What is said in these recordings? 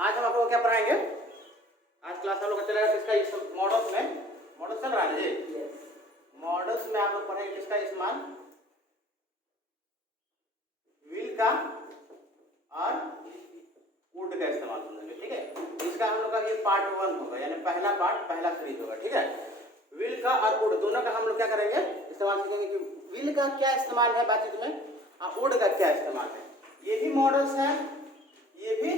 आज हम आप लोग को क्या पढ़ाएंगे? आज क्लास हम लोग का चलेगा किसका मॉडल्स में, मॉडल चल रहा है जी। मॉडल्स में आप लोग पढ़ेंगे किसका इस्तेमाल, व्हील का और वुड का इस्तेमाल समझेंगे, ठीक है। इसका हम लोग का ये पार्ट 1 होगा, यानी पहला पार्ट, पहला सीरीज होगा, ठीक है। व्हील का और वुड दोनों का हम लोग क्या करेंगे, इस्तेमाल सीखेंगे कि व्हील का क्या इस्तेमाल है बातचीत में और वुड का क्या इस्तेमाल है। ये भी मॉडल्स है, ये भी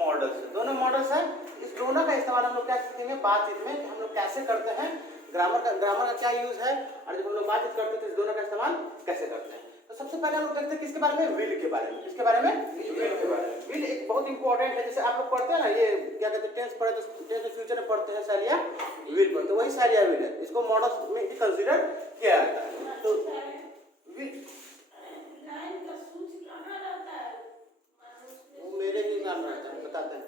मॉडल्स है, दोनों मॉडल्स है। इस दोनों का इस्तेमाल हम लोग क्या सीखेंगे बातचीत में, हम लोग कैसे करते हैं, ग्रामर का क्या यूज है, और जब हम लोग बातचीत करते हैं तो इस दोनों का इस्तेमाल कैसे करते हैं। तो सबसे पहले हम लोग देखते हैं किसके बारे में, व्हील के बारे में। किसके बारे में? व्हील के बारे में। व्हील एक बहुत इंपॉर्टेंट है, जैसे आप लोग पढ़ते हैं ना, ये क्या कहते हैं टेंस पढ़े तो टेंस फ्यूचर में पढ़ते हैं सारिया व्हील पर, तो वही सारिया व्हील है, इसको मॉडल्स में ही कंसीडर किया जाता है। तो व्हील वो मेरे ही नाम रहता है, बताते हैं।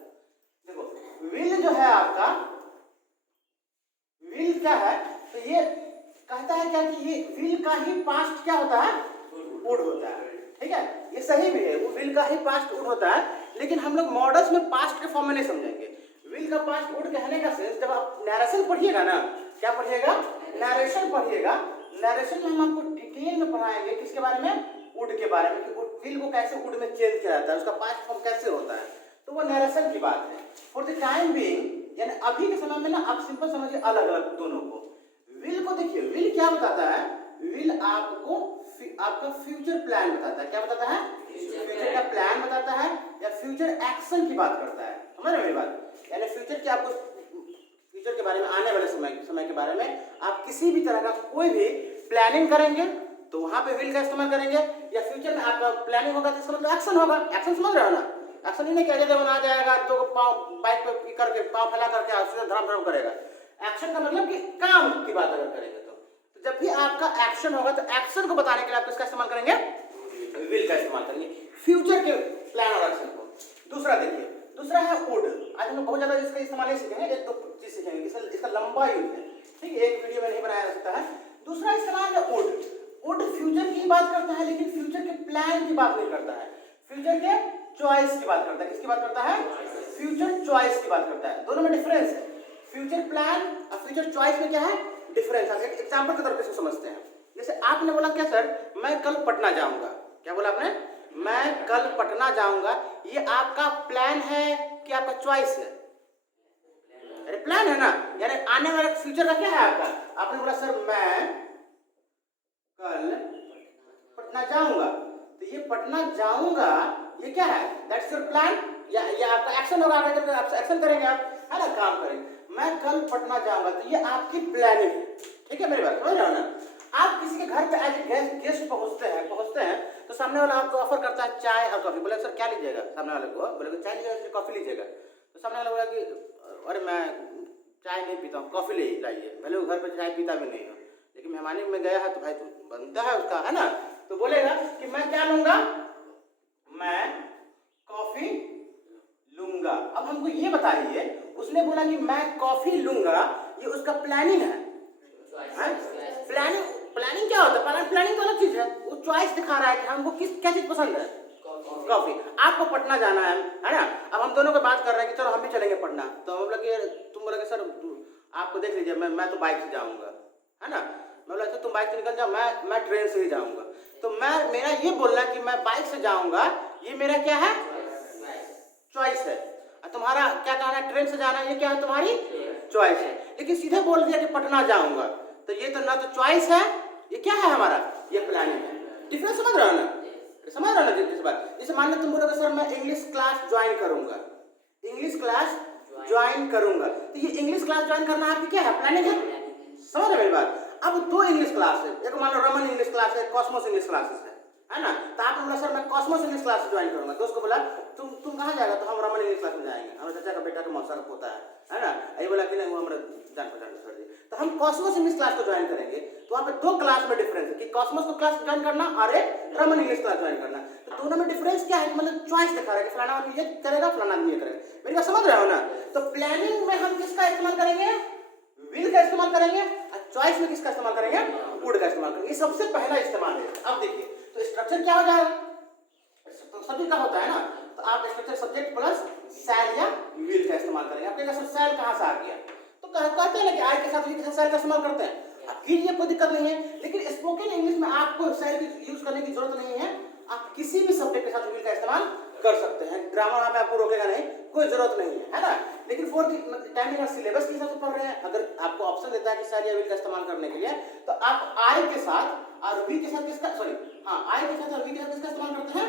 देखो व्हील जो है आपका, व्हील क्या है, तो ये कहता है क्या कि ये व्हील का ही पास्ट क्या होता है, वुड होता है, ठीक है। ये सही भी है, वो व्हील का ही पास्ट वुड होता है, लेकिन हम लोग मॉडल्स में पास्ट के फॉर्म में नहीं समझेंगे। व्हील का पास्ट वुड कहने का सेंस, जब आप नैरेशन पढ़िएगा ना, क्या पढ़िएगा, नैरेशन पढ़िएगा, नैरेशन में हम आपको डिटेल में पढ़ाएंगे किसके बारे में, वुड के बारे में, कि व्हील को कैसे वुड में चेंज किया जाता है, उसका पास्ट फॉर्म कैसे होता है, तो वो नैरेशन की बात है। फॉर द टाइम बीइंग, यानी अभी के समय में ना आप सिंपल समझिए अलग अलग दोनों को। व्हील को देखिए, व्हील क्या बताता है, व्हील आपको आपका फ्यूचर प्लान बताता है। क्या बताता है? फ्यूचर का प्लान बताता है, या फ्यूचर एक्शन की बात करता है, समझ रहे हो मेरी बात। यानी फ्यूचर के आपको फ्यूचर के बारे में, आने वाले समय के बारे में आप किसी भी तरह का कोई भी प्लानिंग करेंगे तो वहां पे व्हील का इस्तेमाल करेंगे, या फ्यूचर में आपका प्लानिंग होगा तो इसका मतलब एक्शन होगा। एक्शन समझ रहे हो ना, एक्शन ही नहीं किया जब आ जाएगा तो पाँव बाइक पे करके पाँव फैला करके सीधा धर्म धर्म करेगा। एक्शन का मतलब कि काम की बात अगर करेंगे तो जब भी आपका एक्शन होगा तो एक्शन को बताने के लिए आप किसका इस्तेमाल करेंगे, व्हील का इस्तेमाल करेंगे, फ्यूचर के प्लान और एक्शन को। दूसरा देखिए, दूसरा है वुड। आज हम लोग बहुत ज्यादा इसका इस्तेमाल नहीं सीखेंगे, एक दो चीज सीखेंगे, इसका लंबा यूज है, ठीक है, एक वीडियो में नहीं बनाया जा सकता है। दूसरा इस्तेमाल है वुड। वुड फ्यूचर की बात करता है, लेकिन फ्यूचर के प्लान की बात नहीं करता है, फ्यूचर के चॉइस की बात करता है। किसकी बात करता है? फ्यूचर चॉइस की बात करता है। दोनों में डिफरेंस है, फ्यूचर प्लान और फ्यूचर चॉइस में क्या है डिफरेंस है। एक एग्जांपल के तौर पे इसको समझते हैं। जैसे आपने बोला क्या सर, मैं कल पटना जाऊंगा। क्या बोला आपने? मैं कल पटना जाऊंगा। ये आपका प्लान है कि आपका चॉइस है? अरे प्लान है ना, यानी आने वाले फ्यूचर का क्या है आपका। आपने बोला सर मैं कल पटना जाऊंगा, तो ये पटना जाऊंगा ये क्या है, दैट्स योर प्लान, या ये आपका एक्शन होगा, आप एक्शन करेंगे, आप है ना, काम करेंगे। मैं कल पटना जाऊंगा, तो ये आपकी प्लानिंग है, ठीक है मेरी बात समझ रहे हो ना। आप किसी के घर पे एज गेस्ट पहुंचते हैं तो सामने वाला आपको ऑफर करता है चाय और कॉफी। बोले सर क्या लीजिएगा, सामने वाले को बोले चाय लीजिएगा, कॉफी लीजिएगा, तो सामने वाला बोला कि अरे मैं चाय नहीं पीता हूँ, कॉफी ले लाइए, भले वो घर पर चाय पीता भी नहीं हो, लेकिन मेहमानी में गया है तो भाई तो बनता है उसका, है ना। तो बोलेगा कि मैं क्या लूंगा, मैं कॉफी लूंगा। अब हमको ये बताइए, उसने बोला कि मैं कॉफी लूंगा, ये उसका प्लानिंग है। प्लानिंग क्या होता है, प्लानिंग तो अलग चीज है, वो चॉइस दिखा रहा है कि हमको क्या चीज पसंद है, कॉफी। आपको पटना जाना है ना। अब हम दोनों को बात कर रहे हैं कि चलो हम भी चलेंगे पटना, तो हम बोला कि तुम बोला कि सर आपको देख लीजिए, मैं तो बाइक से जाऊंगा, है ना। मैं बोला अच्छा तुम बाइक से निकल जाओ, मैं ट्रेन से ही जाऊंगा। तो मेरा ये बोलना कि मैं बाइक से जाऊंगा, ये मेरा क्या है, चॉइस है। तुम्हारा क्या कहना है, ट्रेन से जाना, ये क्या है, तुम्हारी चॉइस है। लेकिन सीधे बोल दिया कि पटना जाऊंगा, तो ये तो ना तो चॉइस है, ये क्या है हमारा, ये प्लानिंग है। डिफरेंस समझ रहे हो ना, समझ रहे हो ना जिस बात। जैसे मान लो तुम बोलोगे सर मैं इंग्लिश क्लास ज्वाइन करूंगा, इंग्लिश क्लास ज्वाइन करूंगा, तो ये इंग्लिश क्लास ज्वाइन करना आपकी क्या है, प्लानिंग है। समझ रहे मेरी बात। अब दो इंग्लिश क्लास है, एक मान लो रमन इंग्लिश क्लास है, कॉस्मोस इंग्लिश क्लासेस है ना। तो आपने बोला सर मैं कॉस्मोस इंग्लिश क्लास ज्वाइन करूंगा, तो उसको बोला तुम कहाँ जाएगा, तो हम रमन इंग्लिश क्लास में जाएंगे, हमारे चाचा का बेटा का मौसा का पोता है ना। ये बोला कि नहीं वो हमारे जान पहचान सर जी, तो हम कॉस्मोस इंग्लिश क्लास को ज्वाइन करेंगे। तो वहाँ पे दो क्लास में डिफरेंस है कि कॉस्मोस को क्लास ज्वाइन करना और एक रमन इंग्लिश क्लास ज्वाइन करना। तो दोनों में डिफरेंस क्या है, मतलब चॉइस दिखा रहा है कि फलाना आदमी ये करेगा, फलाना आदमी ये करेगा। मेरी बात समझ रहे हो ना। तो प्लानिंग में हम किसका इस्तेमाल करेंगे, व्हील का इस्तेमाल करेंगे, और चॉइस में किसका इस्तेमाल करेंगे, वुड का इस्तेमाल करेंगे। ये सबसे पहला इस्तेमाल है। अब देखिए तो स्ट्रक्चर क्या हो जाएगा, तो सभी का होता है ना, तो आप स्ट्रक्चर सब्जेक्ट प्लस शैल या विल का इस्तेमाल करेंगे। आपके सर शैल कहाँ से आ गया, तो कहते हैं ना कि आई के साथ विल के साथ शैल का इस्तेमाल करते हैं। अब ये कोई दिक्कत नहीं है, लेकिन स्पोकन इंग्लिश में आपको शैल की यूज करने की जरूरत नहीं है। आप किसी भी सब्जेक्ट के साथ विल का इस्तेमाल कर सकते हैं। ग्रामर वहाँ पे आपको रोकेगा नहीं, कोई जरूरत नहीं है ना। लेकिन फोर्थ टाइम में सिलेबस के हिसाब से पढ़ रहे हैं, अगर आपको ऑप्शन देता है कि शैल या विल का इस्तेमाल करने के लिए, तो आप आई के साथ और वी के साथ किसका, सॉरी हाँ, आई के साथ और वी के साथ किसका इस्तेमाल करते हैं,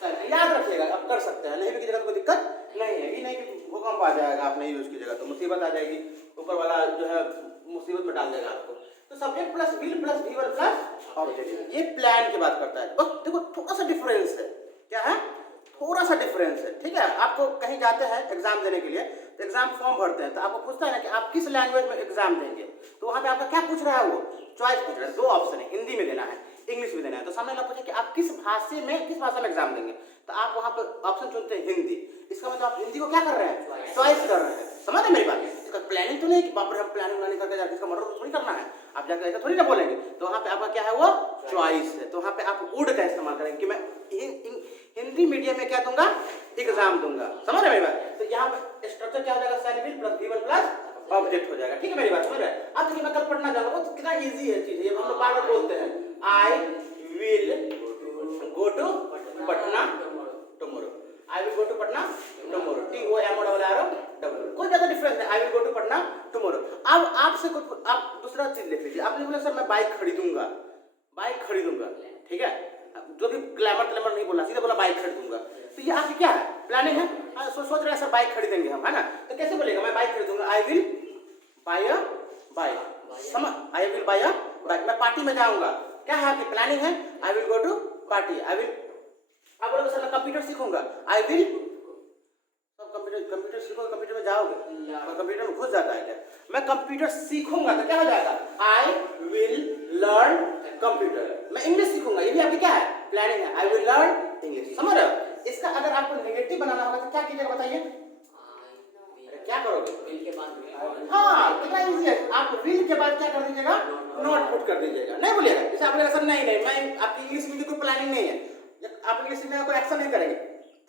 शैल। याद रखिएगा, आप कर सकते हैं, नहीं भी कीजिएगा तो कोई दिक्कत नहीं है। ये नहीं कि भूकंप आ जाएगा, आप नहीं यूज कीजिएगा तो मुसीबत आ जाएगी, ऊपर वाला जो है मुसीबत में डाल देगा आपको। तो subject plus will plus V one plus object, ये प्लान की बात करता है। बस देखो थोड़ा सा डिफरेंस है, क्या है, थोड़ा सा डिफरेंस है, ठीक है। आपको कहीं जाते हैं एग्जाम देने के लिए, तो एग्जाम फॉर्म भरते हैं, तो आपको पूछता है ना कि आप किस लैंग्वेज में एग्जाम देंगे, तो वहाँ पे आपका क्या पूछ रहा है, वो चॉइस पूछ रहा है। दो ऑप्शन है, हिंदी में देना है, इंग्लिश में देना है। तो सामने वाला पूछे कि आप किस भाषा में एग्जाम देंगे, तो आप वहाँ पर ऑप्शन चुनते हैं हिंदी। इसका मतलब आप हिंदी को क्या कर रहे हैं, चॉइस कर रहे हैं। समझ रहे मेरी बात, इसका प्लानिंग तो नहीं कि बाप रे हम प्लानिंग नहीं करके जाके इसका मर्डर थोड़ी करना है, आप जाकर ऐसा थोड़ी ना बोलेंगे। तो वहाँ पे आपका क्या है, वो चॉइस है। तो वहाँ पे आप वुड का इस्तेमाल करेंगे कि मैं हिंदी मीडियम में क्या दूंगा, एग्जाम दूंगा। समझ रहे मेरी बात। तो यहाँ पे स्ट्रक्चर क्या हो जाएगा, shall will plus V one plus object हो जाएगा। ठीक है मेरी बात समझ रहे हैं। अब देखिए मैं कल पढ़ना चाहूंगा, वो कितना इजी है चीज, ये हम लोग बार बार बोलते हैं, I will go to Patna tomorrow, I will go to Patna tomorrow, TOMORRO, कोई ज्यादा डिफरेंस नहीं, I will go to Patna tomorrow. अब आपसे कुछ आप दूसरा चीज लिख लीजिए, आपने बोला सर मैं बाइक खरीदूंगा, बाइक खरीदूंगा, ठीक है, जो भी ग्लैमर नहीं बोला, सीधा बोला बाइक खरीदूंगा। तो ये आपकी क्या है, प्लानिंग है। सोच रहे हैं सर बाइक खरीदेंगे हम, है ना, तो कैसे बोलेगा, मैं बाइक खरीदूंगा, I will buy a bike, समझ, I will buy a bike. मैं पार्टी में जाऊंगा, क्या है आपकी प्लानिंग है, I will go to party, I will. आप बोलोगे सर मैं कंप्यूटर सीखूंगा, आई विल, सब कंप्यूटर सीखोगे, कंप्यूटर में जाओगे और कंप्यूटर में घुस जाता है क्या, मैं कंप्यूटर सीखूंगा, तो क्या हो जाएगा, आई विल लर्न कंप्यूटर। मैं इंग्लिश सीखूंगा, ये भी आपकी क्या है, प्लानिंग है, आई विल लर्न इंग्लिश। समझ रहे हो। इसका अगर आपको नेगेटिव बनाना होगा तो क्या कीजिएगा बताइए, क्या करोगे, विल के बाद, हाँ कितना इजी है, आप विल के बाद क्या कर दीजिएगा, नॉट पुट कर दीजिएगा, नहीं बोलिएगा। जैसे आप सर नहीं मैं आपकी इंग्लिश में कोई प्लानिंग नहीं है, आप इंग्लिश सीखने का कोई एक्शन नहीं करेंगे,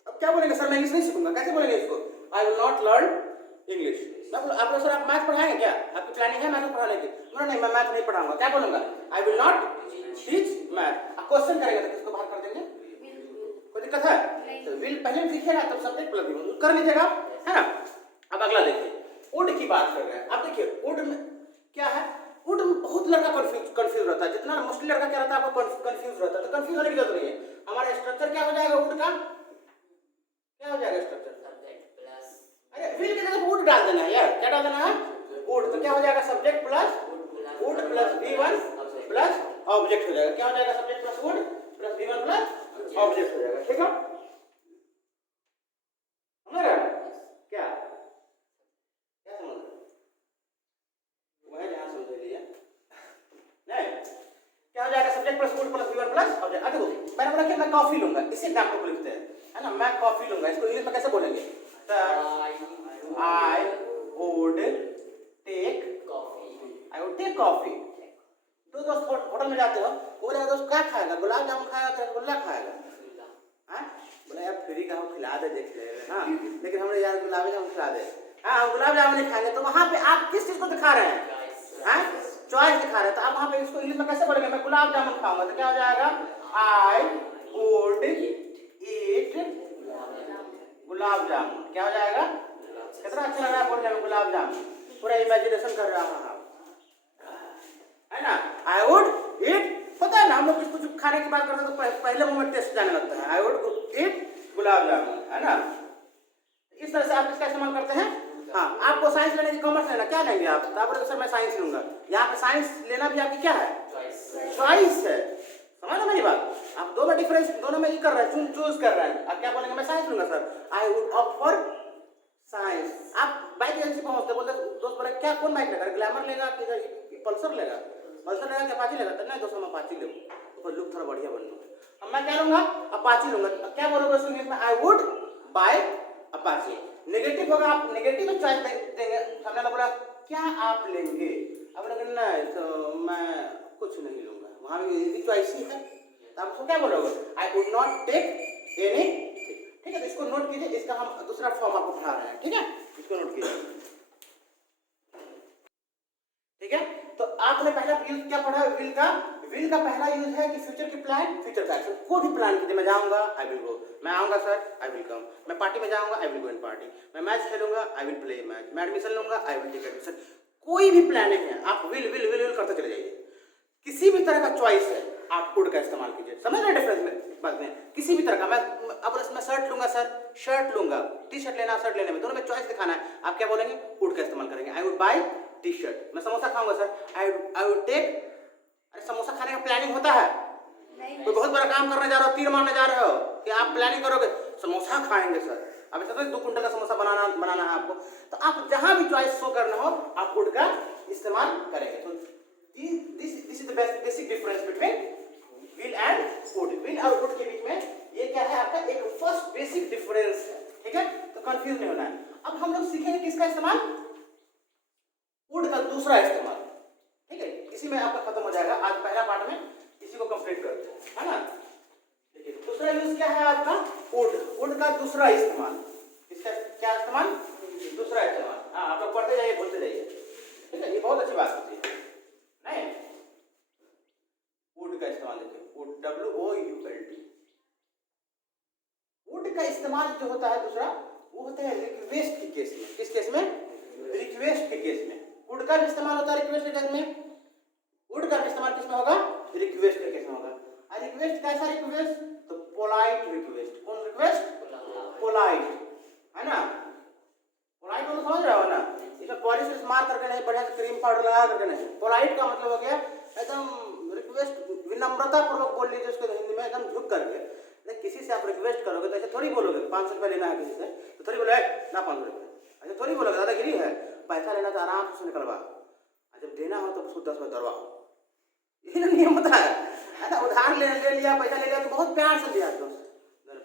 अब क्या बोलेंगे सर मैं इंग्लिश नहीं सीखूंगा, कैसे बोलेंगे इसको, I will not learn English. मैं बोलूँ आप लोग सर आप मैथ पढ़ाएंगे क्या, आपकी प्लानिंग है मैथ पढ़ाने की, नहीं मैं मैथ नहीं पढ़ाऊंगा, क्या बोलूंगा, I will not teach math. आप क्वेश्चन करेंगे तो किसको बाहर कर देंगे, कोई दिक्कत है, तो विल पहले सीखेगा तब सब्जेक्ट प्लस कर लीजिएगा, है ना। अब अगला देखिए, वुड की बात कर रहे हैं। अब देखिए वुड में क्या है, वुड में बहुत लड़का कंफ्यूज रहता है, जितना मुश्किल लड़का क्या रहता है आपको कंफ्यूज रहता है, तो कंफ्यूज होने की जरूरत नहीं है। हमारा स्ट्रक्चर क्या हो जाएगा, वुड का क्या हो जाएगा स्ट्रक्चर, सब्जेक्ट प्लस, अरे विल की जगह वुड डाल देना है यार, क्या डाल देना है, वुड। तो क्या हो जाएगा, subject plus would plus V1 plus object हो जाएगा। क्या हो जाएगा, subject plus would plus V1 plus object हो जाएगा। ठीक है, समझ रहे हैं क्या, क्या समझ रहे, वह जहां समझ लिया नहीं, क्या हो जाएगा, subject plus would plus V1 plus object. अब देखो मैंने बोला कि मैं कॉफी लूंगा, इसी एग्जांपल को लिखते हैं, है ना, मैं कॉफी लूंगा, इसको इंग्लिश में कैसे बोलेंगे, sir I would take coffee, I would take coffee. दो दोस्त होटल में जाते हो, बोले दोस्त क्या खाएगा, गुलाब जामुन खाएगा कि रसगुल्ला खाएगा, हाँ बोले यार फ्री का हम खिला दे देख ले, हाँ लेकिन हमने यार गुलाब जामुन खिला दे, हाँ हम गुलाब जामुन नहीं खाएंगे। तो वहाँ पे आप किस चीज को दिखा रहे हैं, हाँ चॉइस दिखा रहे हैं। तो आप वहाँ पे इसको इंग्लिश में कैसे बोलेंगे, मैं गुलाब जामुन खाऊंगा, तो क्या हो जाएगा, I would eat gulab jamun. क्या हो जाएगा, कितना अच्छा लग रहा है बोलने में गुलाब जामुन, पूरा इमेजिनेशन कर रहा है ना। आई वुड ईट, पता है ना हम लोग कुछ खाने की बात करते हैं तो पहले मुंह में टेस्ट जाने लगता है, I would eat gulab jamun, है ना। इस तरह से आप इसका इस्तेमाल करते हैं। हाँ आपको साइंस लेने की, कॉमर्स लेना, क्या लेंगे आप, तो आप बोले सर मैं साइंस लूंगा। यहाँ पे साइंस लेना भी आपकी क्या है, चॉइस है। समझ लो मेरी बात, आप दो में डिफरेंस, दोनों में ये कर रहे हैं, चूज कर रहे हैं। आप क्या बोलेंगे, मैं साइंस लूंगा sir, I would opt for science. आप बाइक एजेंसी पहुंचते बोलते दोस्त बोले क्या कौन बाइक लेगा, ग्लैमर लेगा कि पल्सर लेगा, पल्सर लेगा कि अपाची लेगा, तो नहीं दोस्तों मैं अपाची लूंगा, तो लुक थोड़ा बढ़िया बन लूंगा। अब मैं क्या लूंगा, अपाची लूंगा। क्या बोलोगे इंग्लिश में, I would buy Apache. Negative होगा, आप नेगेटिव में चॉइस देंगे, सामने वाला बोला क्या आप लेंगे, अब बोलोगे नहीं तो मैं कुछ नहीं लूंगा, वहां भी चॉइस ही है, तो आप उसको क्या बोलोगे, I would not take any. ठीक है, तो इसको नोट नोट कीजिए, इसका हम दूसरा फॉर्म आपको पढ़ा रहे हैं, ठीक है, इसको नोट कीजिए, ठीक है। तो आपने पहला यूज क्या पढ़ा विल का? विल का पहला यूज है कि फ्यूचर की प्लान, फ्यूचर का एक्शन। कोई भी प्लान कीजिए, मैं जाऊंगा आई विल गो, मैं आऊंगा सर आई विल कम, मैं पार्टी में जाऊंगा आई विल गो इन पार्टी, मैं मैच खेलूंगा आई विल प्ले मैच, मैं एडमिशन लूंगा आई विल टेक एडमिशन। कोई भी प्लानिंग है आप विल विल विल विल करते चले जाइए। किसी भी तरह का चॉइस है आप वुड का इस्तेमाल कीजिए। समझ रहे डिफरेंस में बात में? किसी भी तरह का, मैं अब इसमें शर्ट लूंगा सर, शर्ट लूंगा, टी शर्ट लेना, शर्ट लेने में दोनों में चॉइस दिखाना है, आप क्या बोलेंगे? वुड का इस्तेमाल करेंगे। I would buy T shirt. मैं समोसा खाऊंगा सर, आई वुड टेक। अरे समोसा खाने का प्लानिंग होता है? कोई बहुत बड़ा काम करने जा रहे हो, तीर मारने जा रहे हो, कि आप प्लानिंग करोगे समोसा खाएंगे सर, अब ऐसा तो 2 कुंटल का समोसा बनाना है आपको, तो आप जहां भी चॉइस शो करना हो आप वुड का इस्तेमाल करेंगे। तो this is the basic difference between will and would. Will और वुड के बीच में ये क्या है आपका एक फर्स्ट बेसिक डिफरेंस है, ठीक है, तो कंफ्यूज नहीं होना है। अब हम लोग सीखेंगे किसका इस्तेमाल? वुड का दूसरा इस्तेमाल, ठीक है, इसी में आपका खत्म हो जाएगा आज पहला पार्ट में, इसी को कंप्लीट करते हैं, है ना। देखिए दूसरा यूज क्या है आपका? वुड। वुड का दूसरा इस्तेमाल, इसका क्या इस्तेमाल? दूसरा इस्तेमाल। हाँ, आप लोग पढ़ते जाइए, बोलते जाइए, ठीक है, ये बहुत अच्छी बात होती है। नहीं, वुड का इस्तेमाल देखिए, वुड WOULD। वुड का इस्तेमाल जो होता है दूसरा, वो होता है रिक्वेस्ट के केस में। किस केस में? रिक्वेस्ट के केस में। वुड का भी इस्तेमाल होता है रिक्वेस्ट के केस में। वुड का भी इस्तेमाल किस में होगा? रिक्वेस्ट के केस में होगा। और रिक्वेस्ट कैसा रिक्वेस्ट? तो पोलाइट रिक्वेस्ट। कौन रिक्वेस्ट? पोलाइट, है ना। पोलाइट मतलब समझ रहे हो ना, इसमें पॉलिश से मार करके नहीं, बढ़िया से क्रीम पाउडर लगा करके नहीं। पोलाइट का मतलब हो गया एकदम रिक्वेस्ट, विनम्रता पूर्वक बोल लीजिए उसको हिंदी में, एकदम झुक करके। नहीं, किसी से आप रिक्वेस्ट करोगे तो ऐसे थोड़ी बोलोगे 500 रुपये लेना है किसी से, तो थोड़ी बोले ना 500 रुपये, ऐसे थोड़ी बोलोगे, दादागिरी है। पैसा लेना तो आराम से निकलवा, जब देना हो तो उसको 10 में दरवाओ, ये नियम होता है ना। उधार ले लिया, पैसा ले लिया तो बहुत प्यार से दिया, दोस्त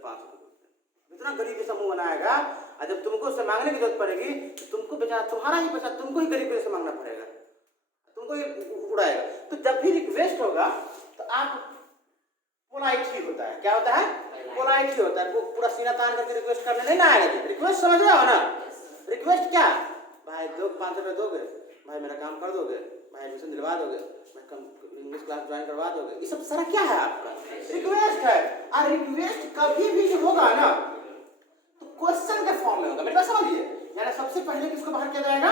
500 रुपये, इतना गरीबी समूह बनाएगा, और जब तुमको उससे मांगने की जरूरत पड़ेगी तो तुमको बेचारा तुम्हारा ही पैसा तुमको ही गरीबी से मांगना पड़ेगा, तुमको ही उड़ाएगा। तो जब भी रिक्वेस्ट होगा तो आप पोलाइट ही होता है। क्या होता है? पोलाइट ही होता है। वो पूरा सीना तान करके रिक्वेस्ट करने नहीं ना आएगा। रिक्वेस्ट समझ रहे हो ना? रिक्वेस्ट क्या? भाई दो 500 रुपये दोगे, भाई मेरा काम कर दोगे, भाई एडमिशन दिलवा दोगे, मैं इंग्लिश क्लास ज्वाइन करवा दोगे, ये सब सारा क्या है आपका? रिक्वेस्ट है। और रिक्वेस्ट कभी भी जो होगा ना तो क्वेश्चन के फॉर्म में होगा। मेरे पास समझिए, यानी सबसे पहले किसको बाहर किया जाएगा?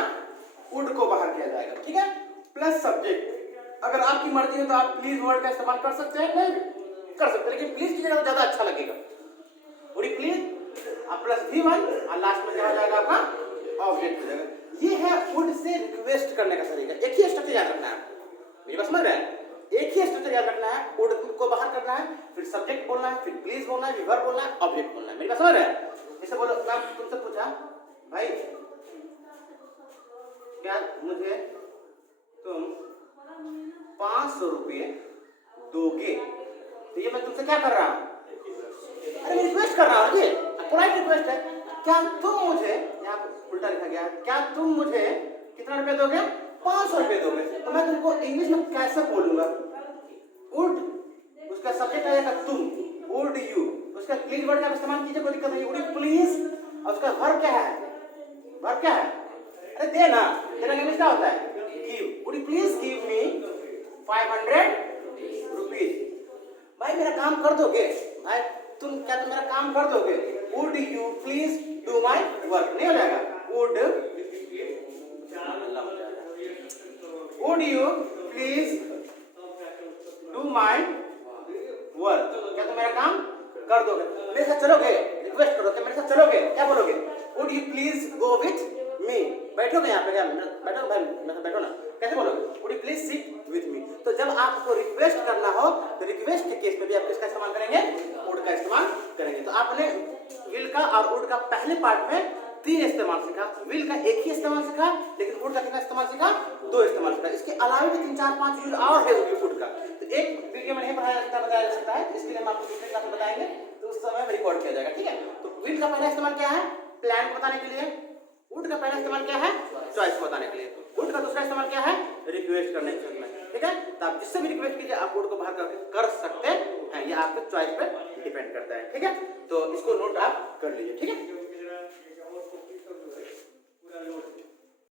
वुड को बाहर किया जाएगा, ठीक है, प्लस सब्जेक्ट। अगर आपकी मर्जी हो तो आप प्लीज वर्ड का इस्तेमाल कर सकते हैं, नहीं कर सकते, लेकिन प्लीज कीजिएगा तो ज्यादा अच्छा लगेगा। वुड प्लीज आप प्लस V1 और लास्ट में क्या हो जाएगा आपका? ऑब्जेक्ट हो जाएगा। ये है वुड से रिक्वेस्ट करने का तरीका। एक ही स्ट्रक्चर याद रखना है आपको, मेरी बात समझ रहे हैं? एक ही स्ट्रक्चर याद रखना है। वुड को बाहर करना है, फिर सब्जेक्ट बोलना है, फिर प्लीज बोलना है, वर्ब बोलना है, ऑब्जेक्ट बोलना है। मेरी बात समझ रहे हैं? जैसे बोलो, मैं तुमसे पूछा भाई क्या मुझे तुम 500 रुपये दोगे, तो ये मैं तुमसे क्या कर रहा हूँ? अरे मैं रिक्वेस्ट कर रहा हूँ, ये पोलाइट रिक्वेस्ट है। क्या तुम मुझे, यहाँ उल्टा लिखा गया है, क्या तुम मुझे कितना रुपए दोगे? 500 रुपये दोगे। तो मैं तुमको इंग्लिश में कैसे बोलूंगा? वुड, उसका सब्जेक्ट आएगा तुम, वुड यू, उसका प्लीज वर्ड का इस्तेमाल कीजिए, कोई दिक्कत नहीं। वुड प्लीज, और उसका वर्ब क्या है? वर्ब क्या है? अरे देना, देना इंग्लिश क्या होता है? Give. Would please give me 500 rupees. भाई मेरा काम कर दोगे? भाई तुम मेरा काम कर दोगे? Would you please do my work. नहीं हो जाएगा? Would you please do my work. क्या तुम मेरा काम कर दोगे? मेरे साथ चलोगे? रिक्वेस्ट करो, क्या मेरे साथ चलोगे? क्या बोलोगे? Would you please go with me. बैठोगे यहाँ पे? क्या बैठो भाई, मेरे साथ बैठो ना। कैसे बोलोगे? Would you please sit with me. तो जब आपको रिक्वेस्ट करना हो तो रिक्वेस्ट के केस में भी आप किसका इस्तेमाल करेंगे? वुड का इस्तेमाल करेंगे। तो आपने विल का और वुड का पहले पार्ट में 3 इस्तेमाल सीखा। विल का एक ही इस्तेमाल सीखा, लेकिन वुड का कितना इस्तेमाल सीखा? 2 इस्तेमाल सीखा। इसके अलावा भी 3, 4, 5 यूज और है वुड का, तो एक वीडियो में नहीं बताया जा सकता है, इसके लिए हम आपको दूसरे क्लास में बताएंगे, तो उस समय में रिकॉर्ड किया जाएगा, ठीक है। तो विल का पहला इस्तेमाल क्या है? प्लान बताने के लिए। वुड का पहला इस्तेमाल क्या है? चॉइस बताने के लिए। वुड का दूसरा इस्तेमाल क्या है? रिक्वेस्ट करने के लिए, ठीक है। तो आप जिससे भी रिक्वेस्ट कीजिए आप वुड को बाहर करके कर सकते हैं, ये आपके चॉइस पे डिपेंड करता है, ठीक है। तो इसको नोट आप कर लीजिए, ठीक है।